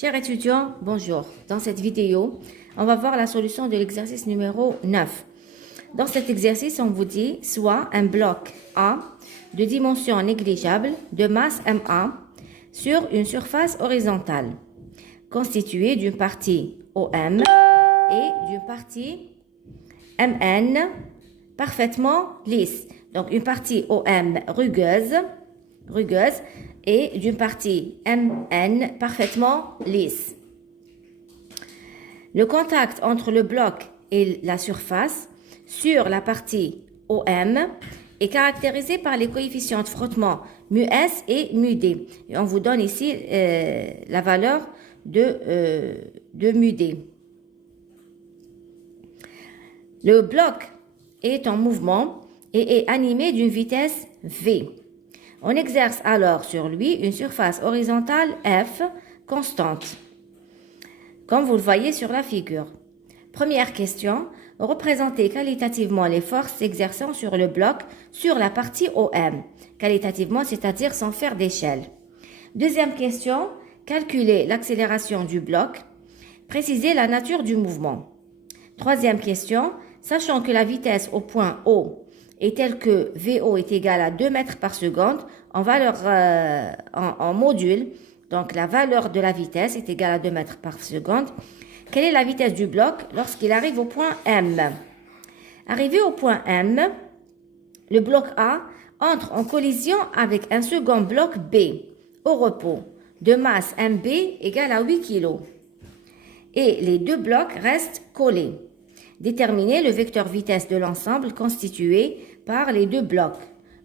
Chers étudiants, bonjour. Dans cette vidéo, on va voir la solution de l'exercice numéro 9. Dans cet exercice, on vous dit soit un bloc A de dimension négligeable de masse MA sur une surface horizontale constituée d'une partie OM et d'une partie MN parfaitement lisse. Donc une partie OM rugueuse et d'une partie MN parfaitement lisse. Le contact entre le bloc et la surface sur la partie OM est caractérisé par les coefficients de frottement μS et μD. Et on vous donne ici la valeur de μD. Le bloc est en mouvement et est animé d'une vitesse V. On exerce alors sur lui une surface horizontale F constante, comme vous le voyez sur la figure. Première question, représentez qualitativement les forces s'exerçant sur le bloc sur la partie OM. Qualitativement, c'est-à-dire sans faire d'échelle. Deuxième question, calculez l'accélération du bloc. Précisez la nature du mouvement. Troisième question, sachant que la vitesse au point O est telle que VO est égal à 2 mètres par seconde, en valeur en module, donc la valeur de la vitesse est égale à 2 mètres par seconde. Quelle est la vitesse du bloc lorsqu'il arrive au point M? Arrivé au point M, le bloc A entre en collision avec un second bloc B au repos de masse MB égale à 8 kg. Et les deux blocs restent collés. Déterminer le vecteur vitesse de l'ensemble constitué par les deux blocs.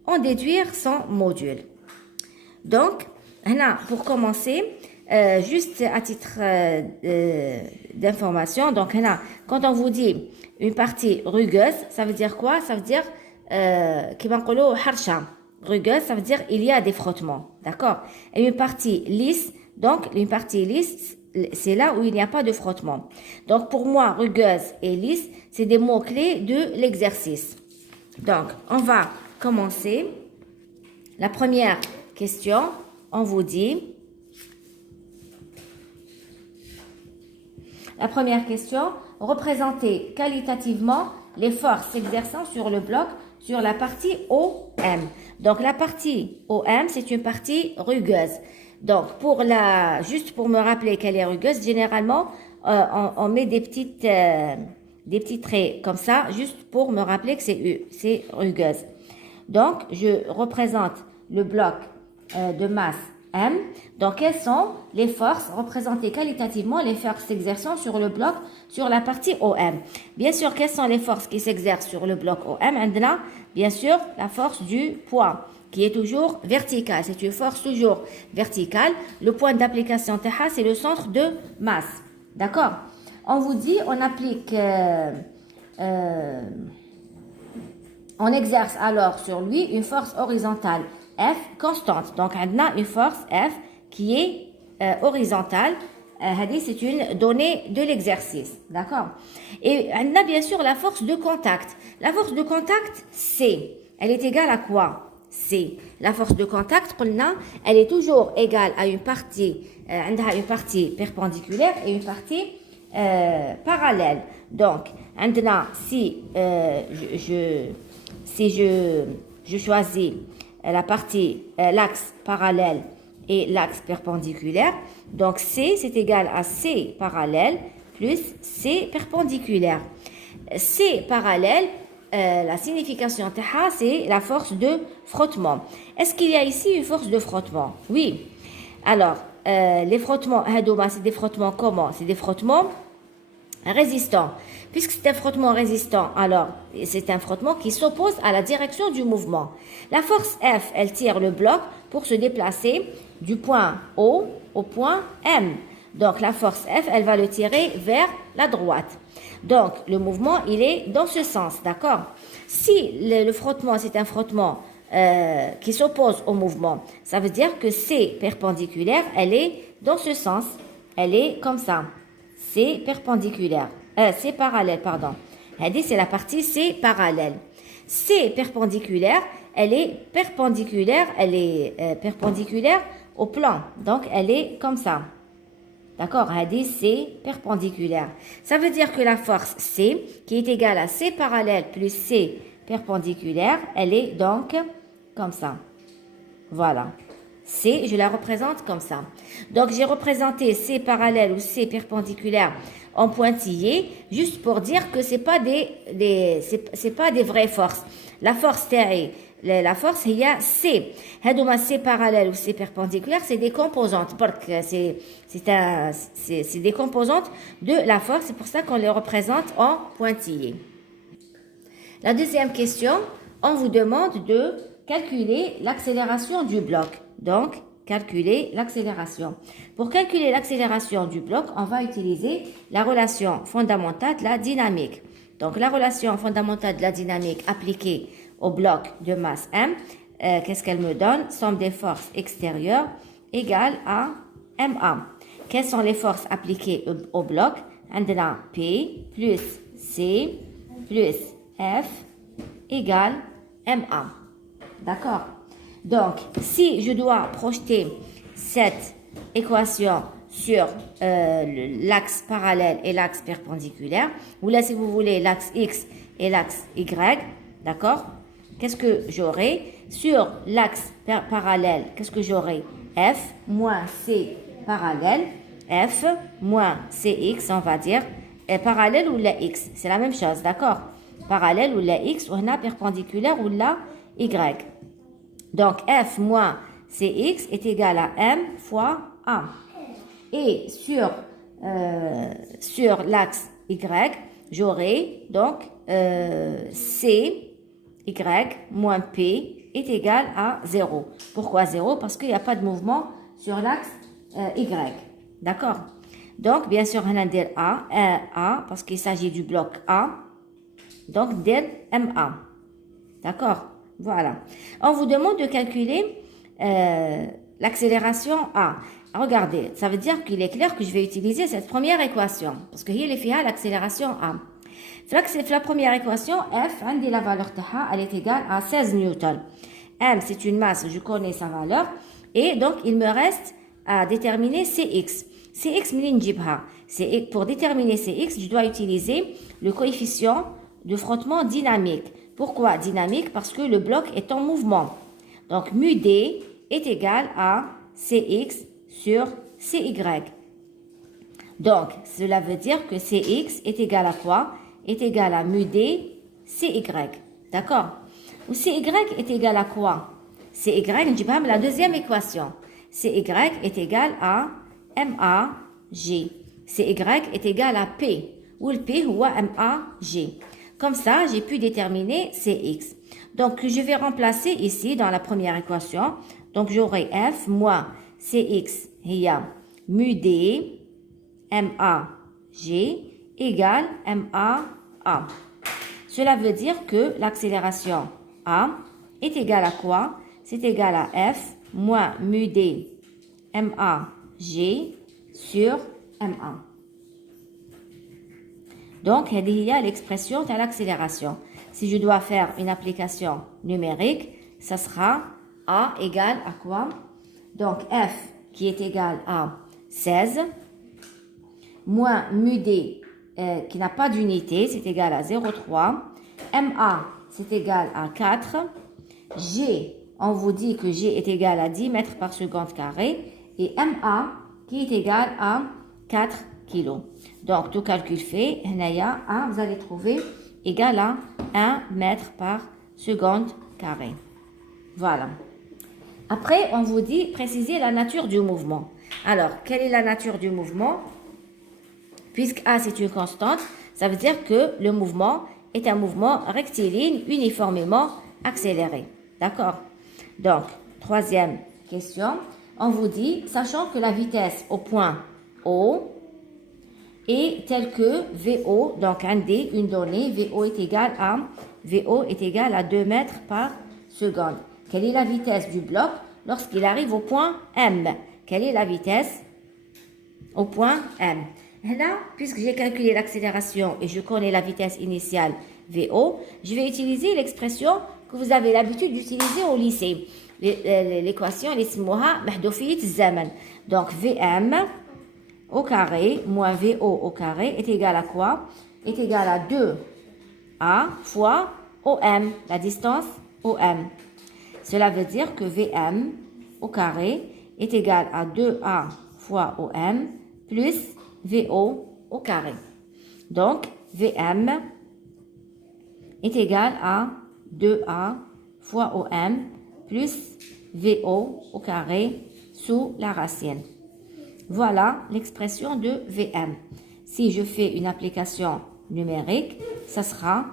En déduire son module. Donc, pour commencer, juste à titre d'information, donc quand on vous dit une partie rugueuse, ça veut dire quoi? Ça veut dire rugueuse, ça veut dire il y a des frottements, d'accord? Et une partie lisse, donc une partie lisse, c'est là où il n'y a pas de frottement. Donc pour moi, rugueuse et lisse, c'est des mots-clés de l'exercice. Donc, on va commencer. La première question, on vous dit. La première question, représentez qualitativement les forces s'exerçant sur le bloc sur la partie OM. Donc la partie OM, c'est une partie rugueuse. Donc juste pour me rappeler qu'elle est rugueuse, généralement on met des petits traits comme ça, juste pour me rappeler que c'est rugueuse. Donc je représente le bloc de masse M. Donc quelles sont les forces représentées qualitativement, les forces s'exerçant sur le bloc sur la partie OM? Bien sûr, quelles sont les forces qui s'exercent sur le bloc OM? Bien sûr, la force du poids, qui est toujours verticale. C'est une force toujours verticale. Le point d'application TH, c'est le centre de masse. D'accord? On vous dit, on applique, on exerce alors sur lui une force horizontale F constante. Donc, on a une force F qui est horizontale. C'est une donnée de l'exercice. D'accord? Et on a bien sûr la force de contact. La force de contact, C. Elle est égale à quoi? C. La force de contact, elle est toujours égale à une partie perpendiculaire et une partie parallèle. Donc, si je choisis la partie, l'axe parallèle et l'axe perpendiculaire, donc C, c'est égal à C parallèle plus C perpendiculaire. C parallèle, la signification TH, c'est la force de frottement. Est-ce qu'il y a ici une force de frottement? Oui. Alors, les frottements, c'est des frottements comment? C'est des frottements résistants. Puisque c'est un frottement résistant, alors c'est un frottement qui s'oppose à la direction du mouvement. La force F, elle tire le bloc pour se déplacer du point O au point M. Donc la force F, elle va le tirer vers la droite. Donc le mouvement, il est dans ce sens, d'accord? Si le frottement, c'est un frottement qui s'oppose au mouvement, ça veut dire que C perpendiculaire, elle est dans ce sens. Elle est comme ça. C perpendiculaire. C parallèle, pardon. C'est la partie C parallèle. C perpendiculaire, elle est perpendiculaire au plan. Donc, elle est comme ça. D'accord, c'est perpendiculaire. Ça veut dire que la force C, qui est égale à C parallèle plus C perpendiculaire, elle est donc comme ça. Voilà. C, je la représente comme ça. Donc, j'ai représenté C parallèle ou C perpendiculaire en pointillé, juste pour dire que c'est pas c'est pas des vraies forces. La force la force, il y a C. C parallèle ou C perpendiculaire, c'est des composantes. C'est des composantes de la force. C'est pour ça qu'on les représente en pointillé. La deuxième question, on vous demande de calculer l'accélération du bloc. Donc, calculer l'accélération. Pour calculer l'accélération du bloc, on va utiliser la relation fondamentale de la dynamique. Donc, la relation fondamentale de la dynamique appliquée au bloc de masse M, qu'est-ce qu'elle me donne? Somme des forces extérieures égale à MA. Quelles sont les forces appliquées au bloc? عندنا P plus C plus F égale MA. D'accord? Donc, si je dois projeter cette équation sur l'axe parallèle et l'axe perpendiculaire, ou là, si vous voulez, l'axe X et l'axe Y, d'accord? Qu'est-ce que j'aurai? Sur l'axe parallèle, qu'est-ce que j'aurai? F moins C parallèle, F moins CX, on va dire, est parallèle ou la X. C'est la même chose, d'accord? Parallèle ou la X, ou la perpendiculaire ou la Y. Donc, F moins CX est égal à M fois A. Et sur l'axe Y, j'aurai donc C, Y moins P est égal à 0. Pourquoi 0? Parce qu'il n'y a pas de mouvement sur l'axe Y. D'accord? Donc, bien sûr, on a dire A, parce qu'il s'agit du bloc A. Donc, del MA. D'accord? Voilà. On vous demande de calculer l'accélération A. Regardez, ça veut dire qu'il est clair que je vais utiliser cette première équation. Parce que hier, il fait l'accélération A. La première équation, F, la valeur taha, elle est égale à 16 newtons. M, c'est une masse, je connais sa valeur. Et donc, il me reste à déterminer Cx. Cx, pour déterminer Cx, je dois utiliser le coefficient de frottement dynamique. Pourquoi dynamique? Parce que le bloc est en mouvement. Donc, mu D est égal à Cx sur Cy. Donc, cela veut dire que Cx est égal à quoi? Est égal à mu D Cy. D'accord? Ou Cy est égal à quoi? Cy, la deuxième équation. Cy est égal à MAG. Cy est égal à P. Ou le P ou MAG. Comme ça, j'ai pu déterminer Cx. Donc, je vais remplacer ici dans la première équation. Donc, j'aurai F moins Cx, il y a mu D, MAG égale MAA. Cela veut dire que l'accélération A est égale à quoi? C'est égal à F moins mu D, MAG sur MA. Donc, il y a l'expression de l'accélération. Si je dois faire une application numérique, ça sera A égale à quoi? Donc, F qui est égal à 16, moins mu D qui n'a pas d'unité, c'est égal à 0,3. MA, c'est égal à 4. G, on vous dit que G est égal à 10 mètres par seconde carré. Et MA qui est égal à 4 kg. Donc, tout calcul fait, vous allez trouver égal à 1 mètre par seconde carré. Voilà. Après, on vous dit préciser la nature du mouvement. Alors, quelle est la nature du mouvement? Puisque A, c'est une constante, ça veut dire que le mouvement est un mouvement rectiligne uniformément accéléré. D'accord? Donc, troisième question. On vous dit, sachant que la vitesse au point O est telle que VO, donc un D, une donnée, VO est égal à 2 mètres par seconde. Quelle est la vitesse du bloc lorsqu'il arrive au point M? Quelle est la vitesse au point M? Là, puisque j'ai calculé l'accélération et je connais la vitesse initiale VO, je vais utiliser l'expression que vous avez l'habitude d'utiliser au lycée. L'équation, elle est mahdoufiyyat zaman. Donc, VM au carré moins VO au carré est égal à quoi? Est égal à 2A fois OM, la distance OM. Cela veut dire que VM au carré est égal à 2A fois OM plus VO au carré. Donc, VM est égal à 2A fois OM plus VO au carré sous la racine. Voilà l'expression de VM. Si je fais une application numérique, ça sera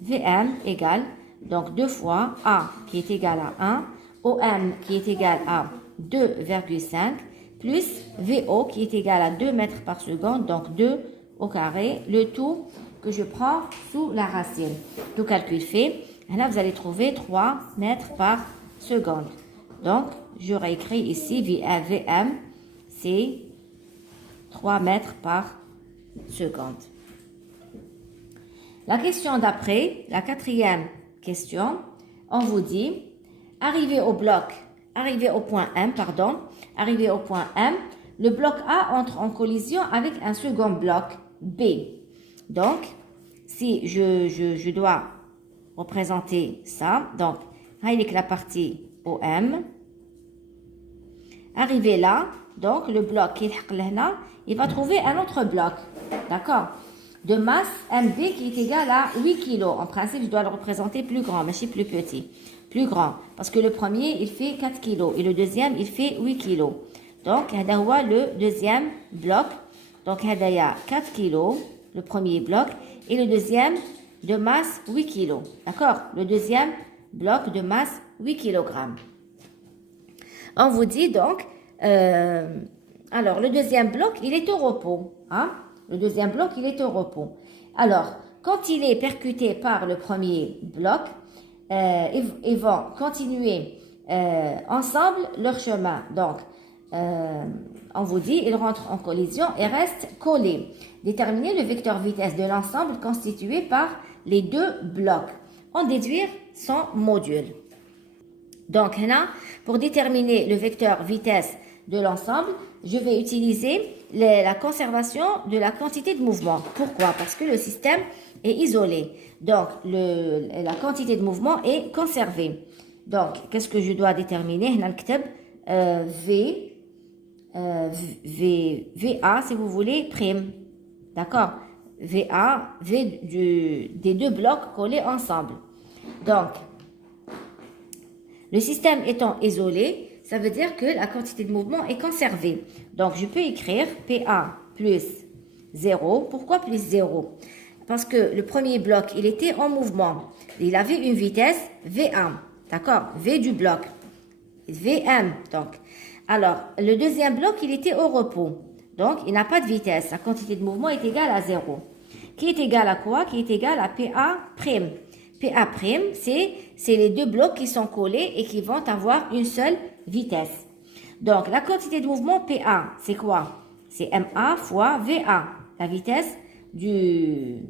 VM égale donc 2 fois A qui est égal à 1, OM qui est égal à 2,5 plus VO qui est égal à 2 mètres par seconde, donc 2 au carré, le tout que je prends sous la racine. Tout calcul fait, et là vous allez trouver 3 mètres par seconde. Donc, j'aurais écrit ici VM, c'est 3 mètres par seconde. La question d'après, la quatrième question, on vous dit, arrivé au point M, le bloc A entre en collision avec un second bloc B. Donc, si je dois représenter ça, donc, avec la partie OM, arrivé là, donc le bloc qui est là, il va trouver un autre bloc, d'accord, de masse MB qui est égal à 8 kg. En principe, je dois le représenter plus grand, mais c'est plus petit. Plus grand, parce que le premier, il fait 4 kg et le deuxième, il fait 8 kg. Donc, هذا le deuxième bloc. Donc, هذا y a 4 kg, le premier bloc, et le deuxième de masse 8 kg. D'accord? Le deuxième bloc de masse 8 kg. On vous dit donc, alors le deuxième bloc, il est au repos. Hein? Le deuxième bloc, il est au repos. Alors, quand il est percuté par le premier bloc, ils vont continuer ensemble leur chemin. Donc, on vous dit, ils rentrent en collision et restent collés. Déterminer le vecteur vitesse de l'ensemble constitué par les deux blocs. En déduire son module. Donc, là, pour déterminer le vecteur vitesse de l'ensemble, je vais utiliser la conservation de la quantité de mouvement. Pourquoi? Parce que le système est isolé. Donc, la quantité de mouvement est conservée. Donc, qu'est-ce que je dois déterminer? VA, si vous voulez, prime. D'accord? VA, des deux blocs collés ensemble. Donc, le système étant isolé, ça veut dire que la quantité de mouvement est conservée. Donc, je peux écrire PA plus 0. Pourquoi plus 0? Parce que le premier bloc, il était en mouvement. Il avait une vitesse V1. D'accord? V du bloc. VM, donc. Alors, le deuxième bloc, il était au repos. Donc, il n'a pas de vitesse. La quantité de mouvement est égale à 0. Qui est égal à quoi? Qui est égal à PA prime. PA prime, c'est les deux blocs qui sont collés et qui vont avoir une seule vitesse. Donc, la quantité de mouvement PA, c'est quoi? C'est MA fois VA, la vitesse du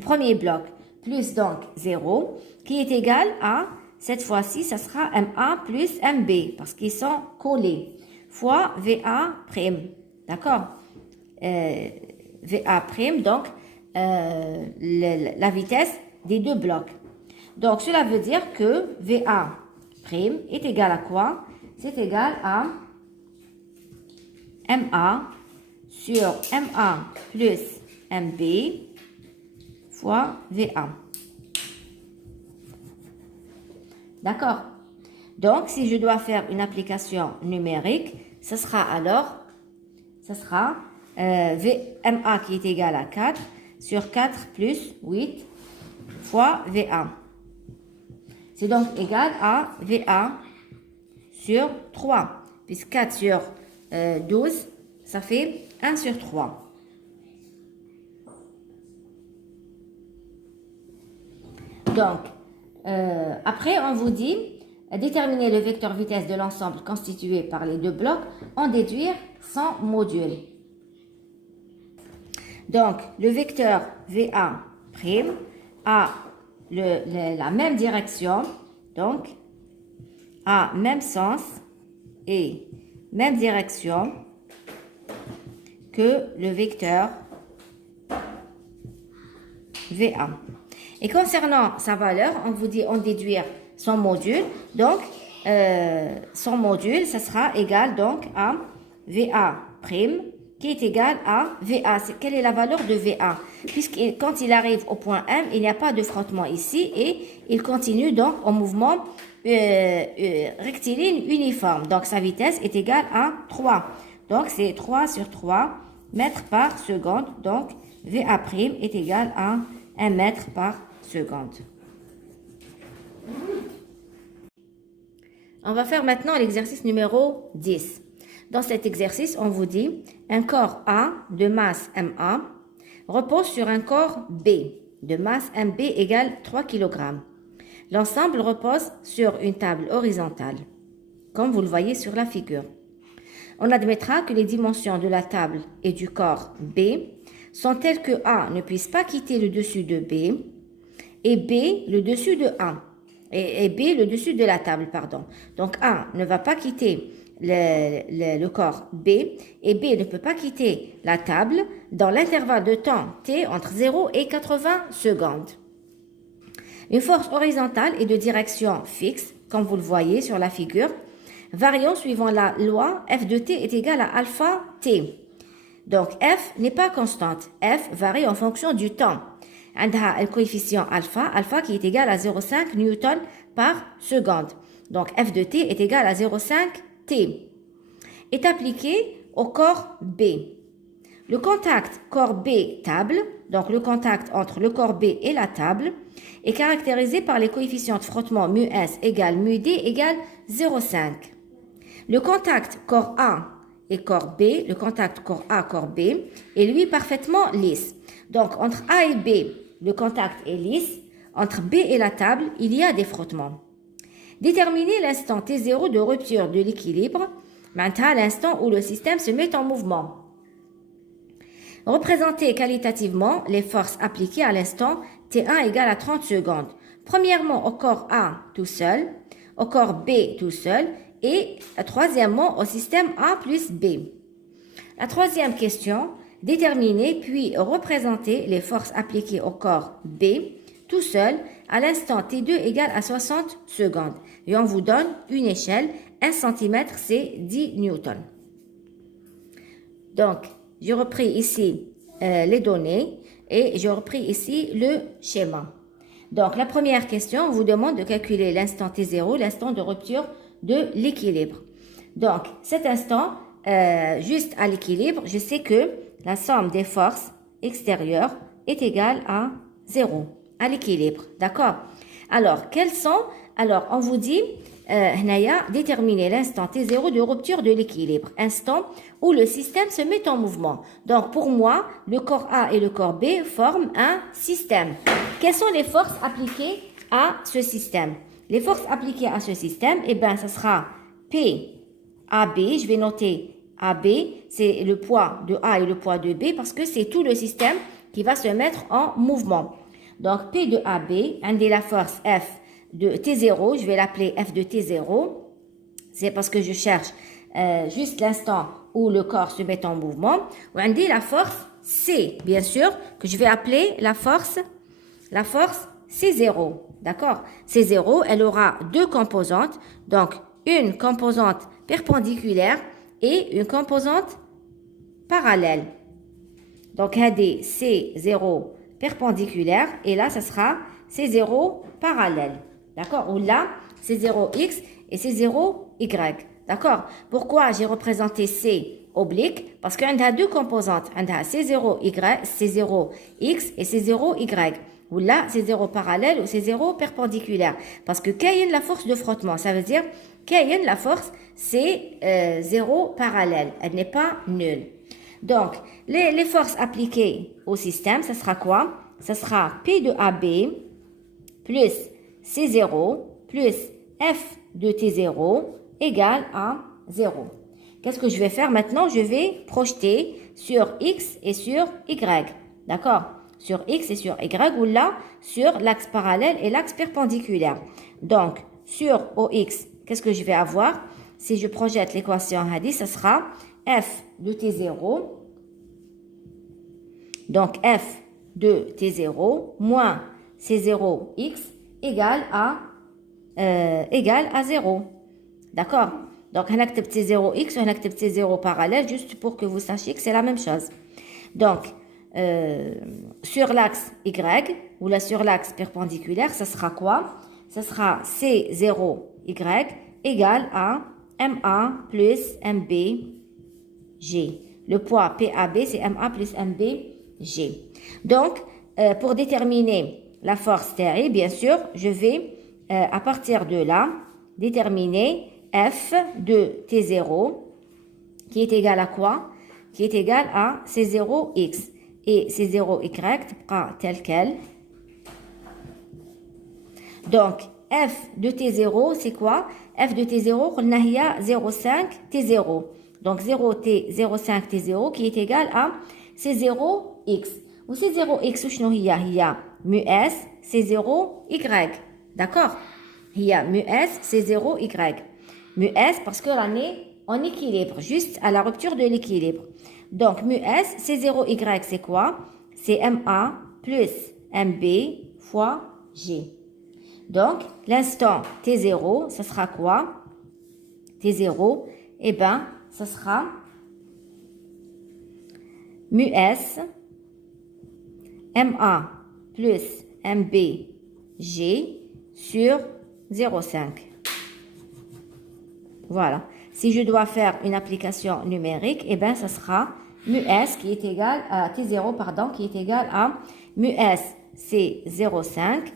premier bloc, plus donc 0, qui est égal à, cette fois-ci, ça sera MA plus MB, parce qu'ils sont collés, fois VA prime. D'accord? VA prime, donc, la vitesse des deux blocs. Donc, cela veut dire que VA prime est égal à quoi? C'est égal à MA sur MA plus MB fois VA. D'accord? Donc, si je dois faire une application numérique, ce sera MA qui est égal à 4 sur 4 plus 8 fois VA. C'est donc égal à VA sur 3, puisque 4 sur 12, ça fait 1 sur 3. Donc, après, on vous dit, déterminer le vecteur vitesse de l'ensemble constitué par les deux blocs, en déduire son module. Donc, le vecteur VA' a la même direction, donc, a même sens et même direction que le vecteur VA. Et concernant sa valeur, on vous dit on déduire son module. Donc, son module, ça sera égal donc à VA prime qui est égal à VA. Quelle est la valeur de VA? Puisque quand il arrive au point M, il n'y a pas de frottement ici et il continue donc en mouvement rectiligne uniforme. Donc, sa vitesse est égale à 3. Donc, c'est 3 sur 3 mètres par seconde. Donc, VA prime est égal à 1 mètre par seconde. On va faire maintenant l'exercice numéro 10. Dans cet exercice, on vous dit un corps A de masse MA repose sur un corps B de masse MB égale 3 kg. L'ensemble repose sur une table horizontale, comme vous le voyez sur la figure. On admettra que les dimensions de la table et du corps B sont telles que A ne puisse pas quitter le dessus de B et B le dessus de A. Et B le dessus de la table, pardon. Donc A ne va pas quitter le corps B et B ne peut pas quitter la table dans l'intervalle de temps T entre 0 et 80 secondes. Une force horizontale et de direction fixe, comme vous le voyez sur la figure, variant suivant la loi F de T est égal à alpha T. Donc F n'est pas constante, F varie en fonction du temps. عندها le coefficient alpha qui est égal à 0,5 newton par seconde. Donc F de T est égal à 0,5 T. Est appliqué au corps B. Le contact corps B table, donc le contact entre le corps B et la table, est caractérisé par les coefficients de frottement mu S égale mu D égale 0,5. Le contact corps A et corps B, le contact corps A, corps B, est lui parfaitement lisse. Donc entre A et B, le contact est lisse. Entre B et la table, il y a des frottements. Déterminer l'instant T0 de rupture de l'équilibre, maintenant l'instant où le système se met en mouvement. Représenter qualitativement les forces appliquées à l'instant T1 égale à 30 secondes. Premièrement au corps A tout seul, au corps B tout seul et troisièmement au système A plus B. La troisième question, déterminer puis représenter les forces appliquées au corps B tout seul à l'instant T2 égale à 60 secondes. Et on vous donne une échelle, 1 cm c'est 10 newtons. Donc, j'ai repris ici les données et j'ai repris ici le schéma. Donc, la première question, on vous demande de calculer l'instant T0, l'instant de rupture de l'équilibre. Donc, cet instant, juste à l'équilibre, je sais que la somme des forces extérieures est égale à 0, à l'équilibre. D'accord? Alors, quels sont... Alors, on vous dit, déterminer l'instant T0 de rupture de l'équilibre, instant où le système se met en mouvement. Donc, pour moi, le corps A et le corps B forment un système. Quelles sont les forces appliquées à ce système? Les forces appliquées à ce système, eh bien, ça sera P AB. Je vais noter AB, c'est le poids de A et le poids de B parce que c'est tout le système qui va se mettre en mouvement. Donc, P de AB, indique la force F de T0, je vais l'appeler F de T0. C'est parce que je cherche juste l'instant où le corps se met en mouvement. Ou indique la force C, bien sûr, que je vais appeler la force C0. D'accord? C0, elle aura deux composantes. Donc, une composante perpendiculaire et une composante parallèle. Donc, AD, C0 perpendiculaire et là, ça sera C0 parallèle. D'accord? Ou là, C0X et C0Y. D'accord? Pourquoi j'ai représenté C oblique? Parce qu'on a deux composantes. On a C0Y, C0X et C0Y. Ou là, C0 parallèle ou C0 perpendiculaire. Parce que Kayenne la force de frottement, ça veut dire Kayenne la force, c'est 0 parallèle. Elle n'est pas nulle. Donc, les forces appliquées au système, ça sera quoi? Ça sera P de AB plus C0 plus F de T0 égale à 0. Qu'est-ce que je vais faire maintenant? Je vais projeter sur X et sur Y. D'accord? Sur X et sur Y ou là, sur l'axe parallèle et l'axe perpendiculaire. Donc, sur OX, qu'est-ce que je vais avoir? Si je projette l'équation Hadis, ça sera F de T0 Donc, f de t0 moins c0x égale à 0. D'accord? Donc, on accepte c0x, on accepte c0 parallèle, juste pour que vous sachiez que c'est la même chose. Donc, sur l'axe y, ou là sur l'axe perpendiculaire, ça sera quoi? Ça sera c0y égale à MA plus MBG. Le poids PAB, c'est MA plus MBG. Donc, pour déterminer la force TI, bien sûr, je vais, à partir de là, déterminer F de T0, qui est égal à quoi? Qui est égal à C0x. Et C0y sera tel quel. Donc, F de T0, c'est quoi? F de T0, on a 0,5 T0. Donc, 0T, 0,5 T0 qui est égal à C0x. Ou C0x, il y a mu S, C0y. D'accord? Il y a mu S, C0y. Mu S parce que l'on est en équilibre, juste à la rupture de l'équilibre. Donc, mu S, C0y, c'est quoi? C'est MA plus MB fois G. Donc, l'instant T0, ce sera quoi? T0, eh bien, ce sera mu S, MA plus MB G sur 0,5. Voilà. Si je dois faire une application numérique, eh bien, ce sera mu S qui est égal à T0, pardon, qui est égal à mu S, c'est 0,5.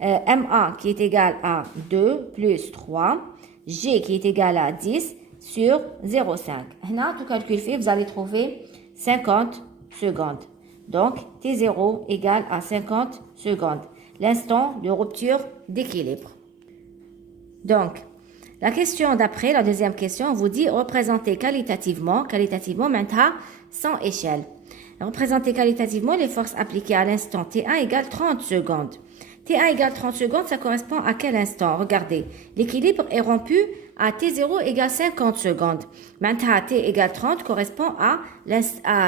MA qui est égal à 2 plus 3. G qui est égal à 10 sur 0,5. Là, tout calcul fait, vous allez trouver 50 secondes. Donc, T0 égale à 50 secondes. L'instant de rupture d'équilibre. Donc, la question d'après, la deuxième question, on vous dit représenter qualitativement maintenant sans échelle. Représenter qualitativement les forces appliquées à l'instant T1 égale 30 secondes. T1 égale 30 secondes, ça correspond à quel instant? Regardez, l'équilibre est rompu à T0 égale 50 secondes. Maintenant, T égale 30 correspond à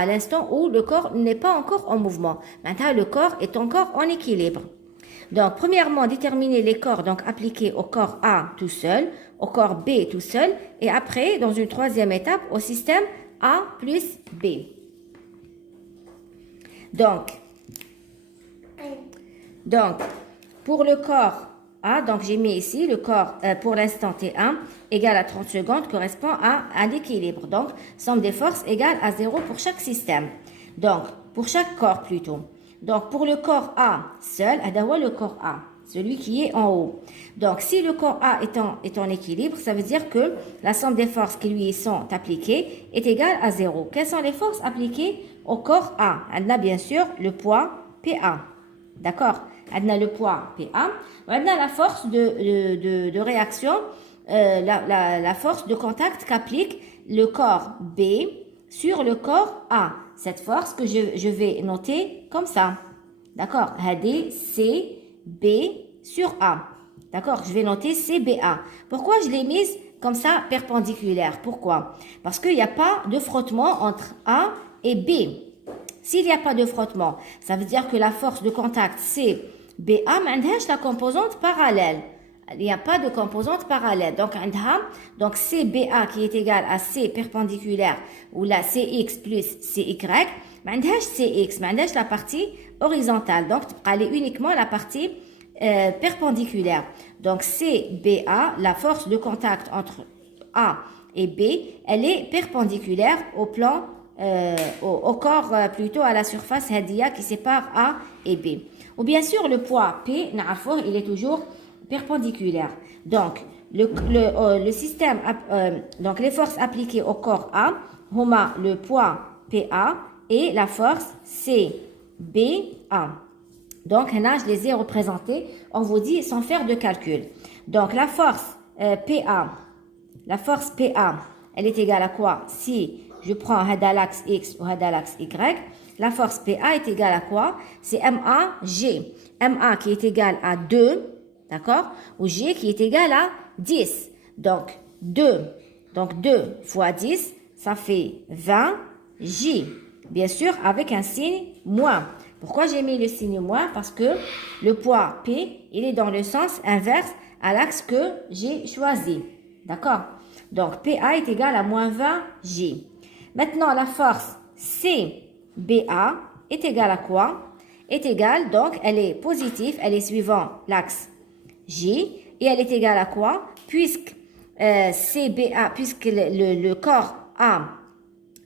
l'instant où le corps n'est pas encore en mouvement. Maintenant, le corps est encore en équilibre. Donc, premièrement, déterminer les corps donc appliqués au corps A tout seul, au corps B tout seul, et après, dans une troisième étape, au système A plus B. Donc, pour le corps A, donc j'ai mis ici le corps pour l'instant T1 égale à 30 secondes correspond à l'équilibre. Donc, somme des forces égale à 0 pour chaque système. Donc, pour chaque corps plutôt. Donc, pour le corps A seul, adawa le corps A, celui qui est en haut. Donc, si le corps A est en équilibre, ça veut dire que la somme des forces qui lui sont appliquées est égale à 0. Quelles sont les forces appliquées au corps A? On a bien sûr le poids PA. D'accord? On a le poids PA. On a la force de réaction, la force de contact qu'applique le corps B sur le corps A. Cette force que je vais noter comme ça. D'accord? C, B sur A. D'accord? Je vais noter CBA. Pourquoi je l'ai mise comme ça perpendiculaire? Pourquoi? Parce qu'il n'y a pas de frottement entre A et B. S'il n'y a pas de frottement, ça veut dire que la force de contact CBA m'indique la composante parallèle. Il n'y a pas de composante parallèle. Donc CBA qui est égal à C perpendiculaire ou la CX plus CY, m'indique CX, m'indique la partie horizontale. Donc, elle est uniquement la partie perpendiculaire. Donc CBA, la force de contact entre A et B, elle est perpendiculaire au plan au corps plutôt à la surface hadia qui sépare A et B. Ou bien sûr le poids P, il est toujours perpendiculaire. Donc le système, donc les forces appliquées au corps A, huma le poids PA et la force CBA. Donc là je les ai représentés, on vous dit sans faire de calcul. Donc la force PA, elle est égale à quoi? Si je prends l'axe X ou l'axe Y, la force PA est égale à quoi? C'est MAG. MA qui est égal à 2, d'accord? Ou G qui est égal à 10. Donc 2 fois 10, ça fait 20 J. bien sûr, avec un signe moins. Pourquoi j'ai mis le signe moins? Parce que le poids P, il est dans le sens inverse à l'axe que j'ai choisi. D'accord? Donc, PA est égal à moins 20 J. Maintenant, la force CBA est égale à quoi? Est égale, donc, elle est positive, elle est suivant l'axe J. Et elle est égale à quoi? Puisque CBA, puisque le corps A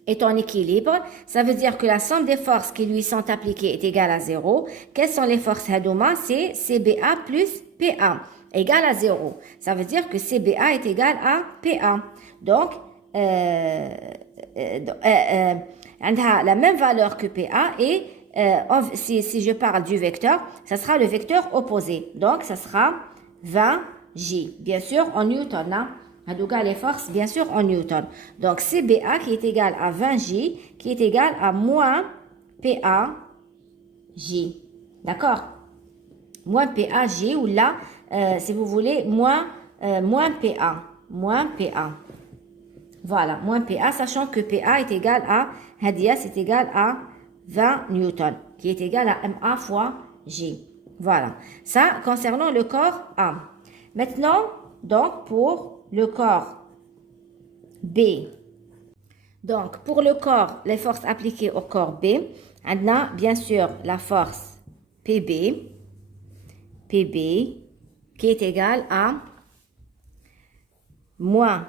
est en équilibre, ça veut dire que la somme des forces qui lui sont appliquées est égale à 0. Quelles sont les forces Hadouma? C'est CBA plus PA égale à 0. Ça veut dire que CBA est égal à PA. Donc, elle a la même valeur que PA et si je parle du vecteur, ça sera le vecteur opposé. Donc, ça sera 20J. Bien sûr, en Newton, hein. Les forces, bien sûr, en Newton. Donc, CBA qui est égal à 20J, qui est égal à moins PAJ. D'accord? Moins PAJ, ou là, si vous voulez, moins PA. Moins PA. Voilà, moins PA, sachant que PA est égal à, Hadia, c'est égal à 20 newtons, qui est égal à MA fois J. Voilà. Ça, concernant le corps A. Maintenant, donc, pour le corps B. Donc, pour le corps, les forces appliquées au corps B, on a bien sûr la force PB, qui est égale à moins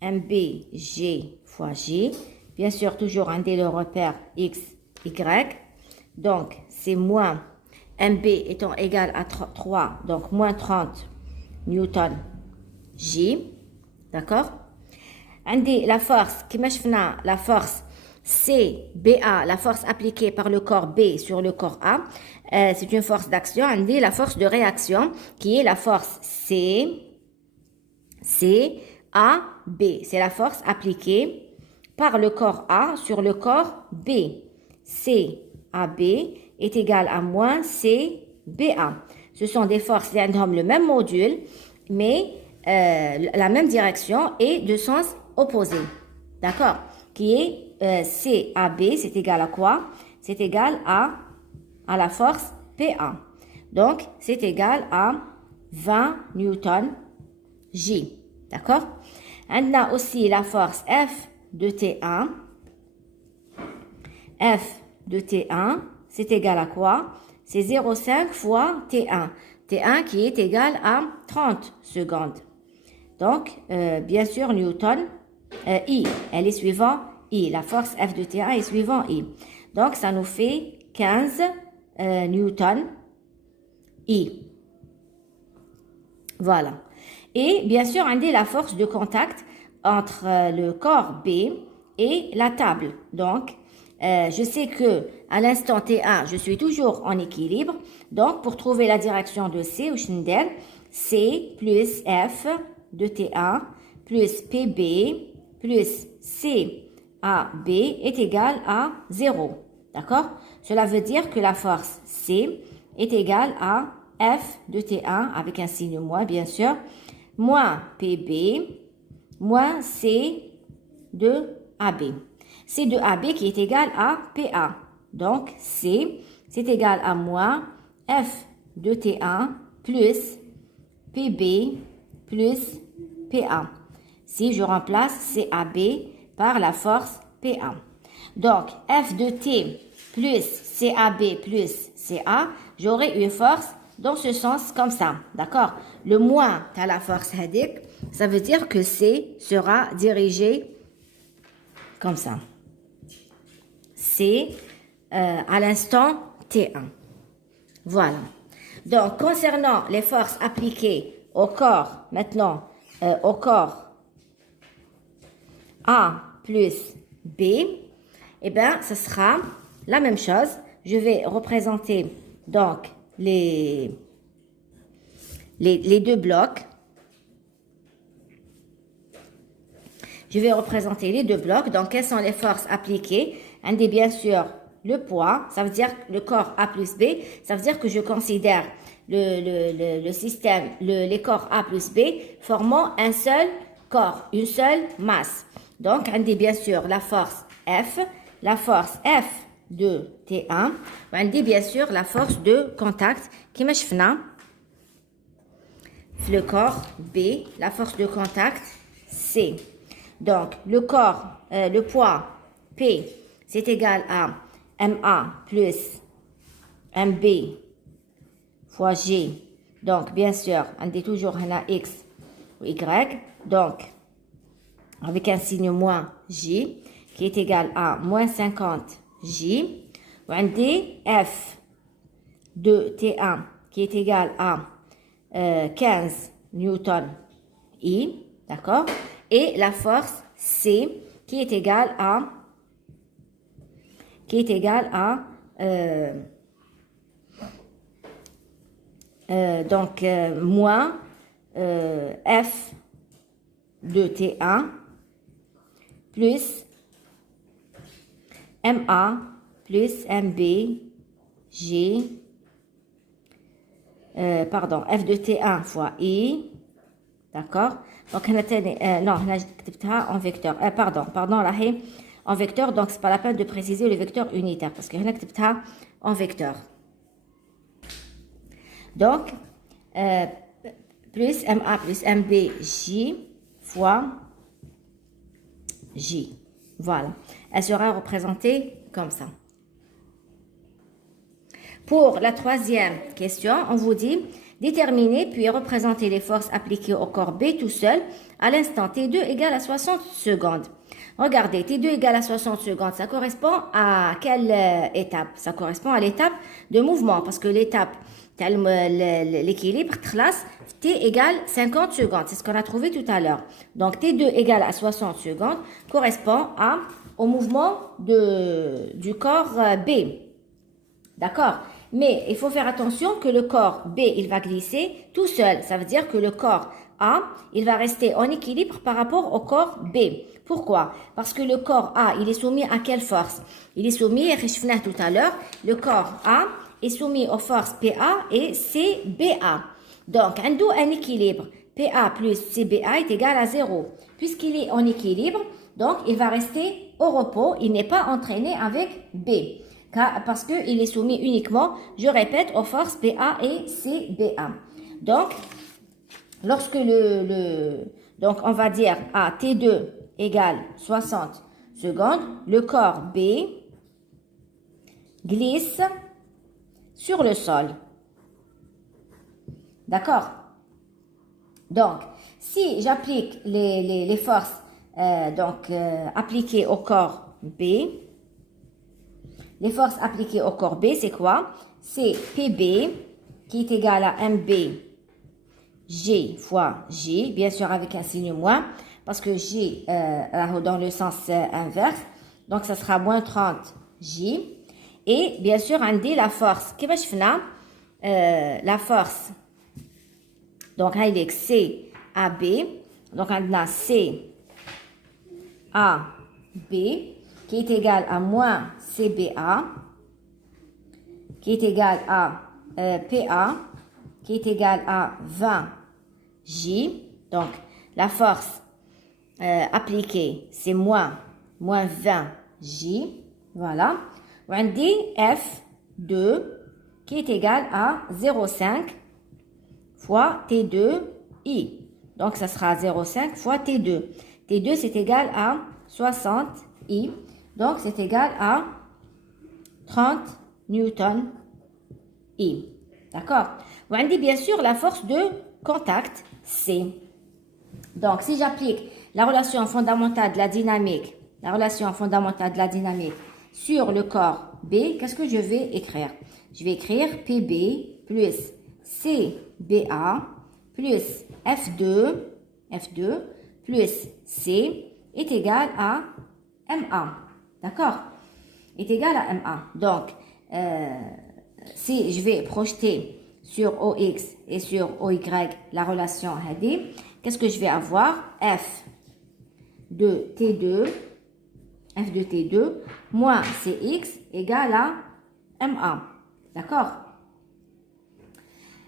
MBG fois J. Bien sûr, toujours un le repère X, Y. Donc, c'est moins MB étant égal à 3, donc moins 30 newton J. D'accord? La force, la force CBA, la force appliquée par le corps B sur le corps A, c'est une force d'action. La force de réaction, qui est la force CAB. C'est la force appliquée par le corps A sur le corps B. CAB est égal à moins CBA. Ce sont des forces qui ont le même module, mais la même direction et de sens opposé. D'accord? Qui est CAB, c'est égal à quoi? C'est égal à la force PA. Donc, c'est égal à 20 newton J. D'accord? On a aussi la force F de T1. F de T1, c'est égal à quoi? C'est 0,5 fois T1. T1 qui est égal à 30 secondes. Donc, bien sûr, Newton, I, elle est suivant I. La force F de T1 est suivant I. Donc, ça nous fait 15 Newton I. Voilà. Et bien sûr, on a la force de contact entre le corps B et la table. Donc, je sais que à l'instant T1, je suis toujours en équilibre. Donc, pour trouver la direction de C, C plus F de T1 plus PB plus CAB est égal à 0. D'accord? Cela veut dire que la force C est égale à F de T1 avec un signe moins, bien sûr, moins PB moins C de AB. C de AB qui est égal à PA. Donc, C, c'est égal à moins F de T1 plus PB plus PA. Si je remplace CAB par la force PA. Donc, F de T plus CAB plus CA, j'aurai une force dans ce sens comme ça. D'accord? Le moins à la force hadik, ça veut dire que C sera dirigé comme ça. C à l'instant T1. Voilà. Donc, concernant les forces appliquées au corps, maintenant, au corps A plus B, eh bien, ce sera la même chose. Je vais représenter donc les deux blocs. Je vais représenter les deux blocs. Donc, quelles sont les forces appliquées? On dit bien sûr le poids, ça veut dire le corps A plus B, ça veut dire que je considère le système, les corps A plus B formant un seul corps, une seule masse. Donc, on dit bien sûr la force F la force F de T1. On dit bien sûr la force de contact qui me chfna le corps B, la force de contact C. Donc le corps, le poids P, c'est égal à MA plus MB fois G. Donc bien sûr, on dit toujours on a X ou Y. Donc avec un signe moins J qui est égal à moins 50 J. On dit F de T1 qui est égal à 15 newton I, d'accord? Et la force C qui est égale à moins F de T1 plus MA plus MB G F de T1 fois I, d'accord? Donc, non, on a كتبتها en vecteur. Pardon, là, en vecteur, donc c'est pas la peine de préciser le vecteur unitaire parce que on a كتبتها en vecteur. Donc, plus MA plus MB J fois J. Voilà. Elle sera représentée comme ça. Pour la troisième question, on vous dit déterminer puis représenter les forces appliquées au corps B tout seul à l'instant T2 égale à 60 secondes. Regardez, T2 égale à 60 secondes, ça correspond à quelle étape? Ça correspond à l'étape de mouvement parce que l'étape, l'équilibre, classe, T égale 50 secondes. C'est ce qu'on a trouvé tout à l'heure. Donc, T2 égale à 60 secondes correspond au mouvement du corps B. D'accord? Mais il faut faire attention que le corps B, il va glisser tout seul. Ça veut dire que le corps A, il va rester en équilibre par rapport au corps B. Pourquoi? Parce que le corps A, il est soumis à quelle force? Il est soumis, tout à l'heure, le corps A est soumis aux forces PA et CBA. Donc, un équilibre. PA plus CBA est égal à 0. Puisqu'il est en équilibre, donc il va rester au repos. Il n'est pas entraîné avec B. Parce qu'il est soumis uniquement, je répète, aux forces PA et CBA. Donc, lorsque donc on va dire à T2 égale 60 secondes, le corps B glisse sur le sol. D'accord? Donc, si j'applique les forces appliquées au corps B, les forces appliquées au corps B, c'est quoi? C'est PB qui est égal à MB G fois J, bien sûr avec un signe moins, parce que J dans le sens inverse, donc ça sera moins 30 J. Et bien sûr, on dit la force. La force, donc il est C A B, donc on a C A B qui est égal à moins CBA, qui est égal à PA, qui est égal à 20 J. Donc, la force appliquée, c'est moins 20 J. Voilà. On dit F2 qui est égal à 0,5 fois T2 I. Donc, ça sera 0,5 fois T2. T2, c'est égal à 60 I. Donc, c'est égal à 30 newton I. D'accord? On dit bien sûr la force de contact C. Donc, si j'applique la relation fondamentale de la dynamique, sur le corps B, qu'est-ce que je vais écrire? Je vais écrire PB plus CBA plus F2 plus C est égal à MA. D'accord? Est égal à MA. Donc, si je vais projeter sur OX et sur OY la relation HD, qu'est-ce que je vais avoir? F de T2 moins CX égale à MA. D'accord?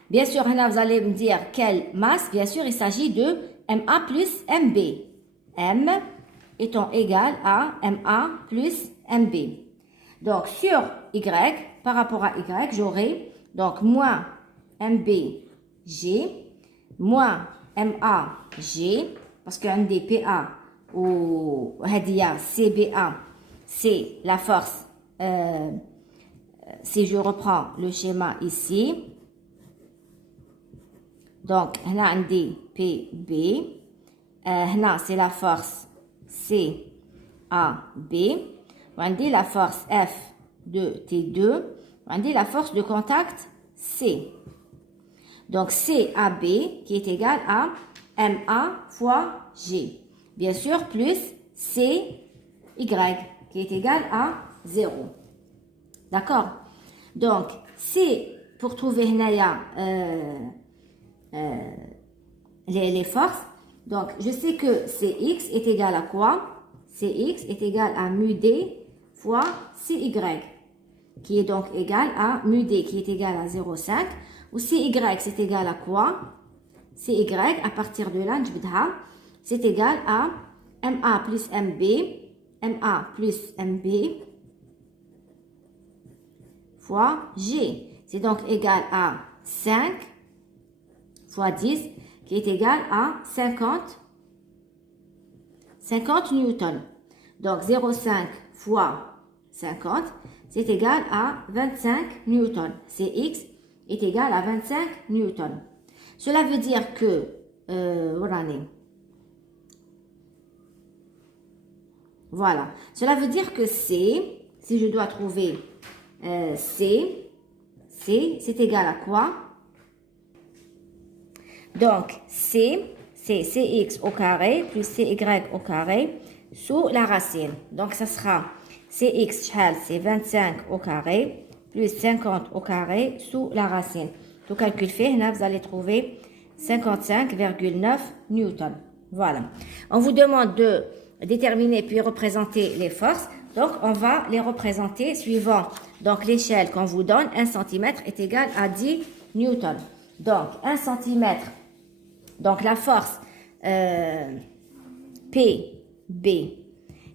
Bien sûr, là, vous allez me dire quelle masse? Bien sûr, il s'agit de MA plus MB. M étant égal à MA plus MB. Donc, sur Y, par rapport à Y, j'aurai donc moins MBG, moins MAG, parce que عندي PA ou هدية CBA, c'est la force. Si je reprends le schéma ici, donc هنا عندي PB, هنا c'est la force CAB, وعندي la force F de T2, وعندي la force de contact C. Donc CAB qui est égal à MA fois G. Bien sûr, plus CY qui est égal à 0. D'accord? Donc, c'est pour trouver les forces. Donc, je sais que CX est égal à quoi? CX est égal à mu D fois CY, qui est donc égal à mu D qui est égal à 0,5. Ou CY, c'est égal à quoi? CY, à partir de là, c'est égal à MA plus MB, MA plus MB fois G. C'est donc égal à 5 fois 10, qui est égal à 50 newtons. Donc 0,5 fois 50, c'est égal à 25 newtons. Cx est égal à 25 newtons. Cela veut dire que, voilà, cela veut dire que C, si je dois trouver C, c'est égal à quoi? Donc, c'est Cx au carré plus Cy au carré sous la racine. Donc, ça sera Cx, c'est 25 au carré plus 50 au carré sous la racine. Tout calcul fait, là, vous allez trouver 55,9 newtons. Voilà. On vous demande de déterminer puis représenter les forces. Donc, on va les représenter suivant donc l'échelle qu'on vous donne. 1 cm est égal à 10 newtons. Donc, 1 cm, donc la force PB,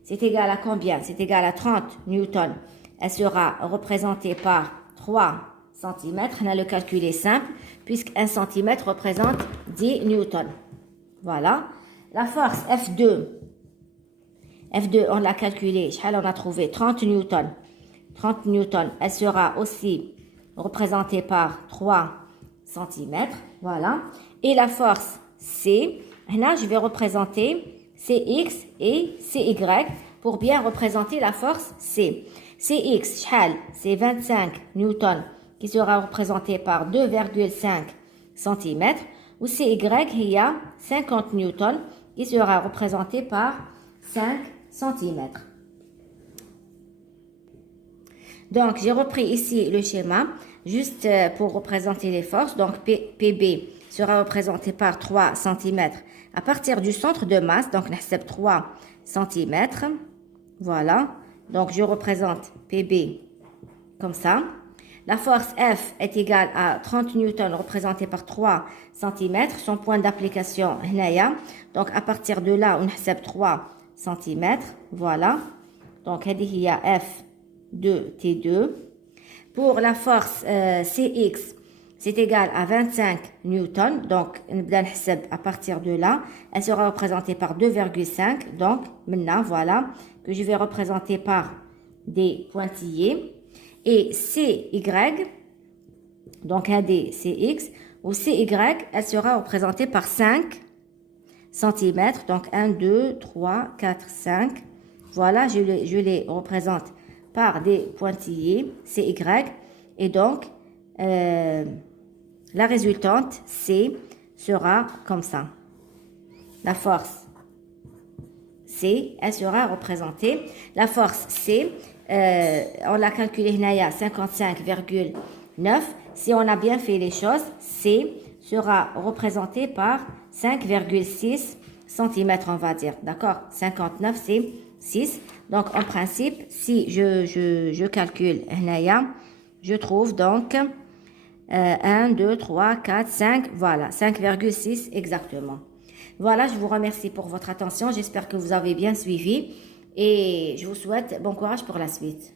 c'est égal à combien? C'est égal à 30 newtons. Elle sera représentée par 3 cm. Le calcul est simple, puisque 1 cm représente 10 newtons. Voilà. La force F2, on l'a calculé, on a trouvé 30 newtons. 30 newtons, elle sera aussi représentée par 3 cm. Voilà. Et la force C, là, je vais représenter Cx et Cy pour bien représenter la force C. Cx, c'est 25 newtons qui sera représenté par 2,5 cm. Ou Cy, il y a 50 newtons qui sera représenté par 5 cm. Donc, j'ai repris ici le schéma juste pour représenter les forces. Donc, PB sera représenté par 3 cm à partir du centre de masse. Donc, on accepte 3 cm. Voilà. Donc, je représente PB comme ça. La force F est égale à 30 newtons représenté par 3 cm. Son point d'application, donc à partir de là, on accepte 3 cm. Voilà. Donc, il y a F de T2. Pour la force Cx, c'est égal à 25 newtons. Donc, à partir de là, elle sera représentée par 2,5. Donc, maintenant, voilà, que je vais représenter par des pointillés. Et Cy, donc AD, Cx, ou Cy, elle sera représentée par 5 cm. Donc 1, 2, 3, 4, 5. Voilà, je les représente par des pointillés, Cy. Et donc, la résultante, C, sera comme ça. La force C, elle sera représentée. La force C, on l'a calculé à 55,9. Si on a bien fait les choses, C sera représenté par 5,6 cm, on va dire. D'accord? 59, c'est 6. Donc, en principe, si je calcule je trouve donc 1, 2, 3, 4, 5. Voilà, 5,6 exactement. Voilà, je vous remercie pour votre attention. J'espère que vous avez bien suivi. et je vous souhaite bon courage pour la suite.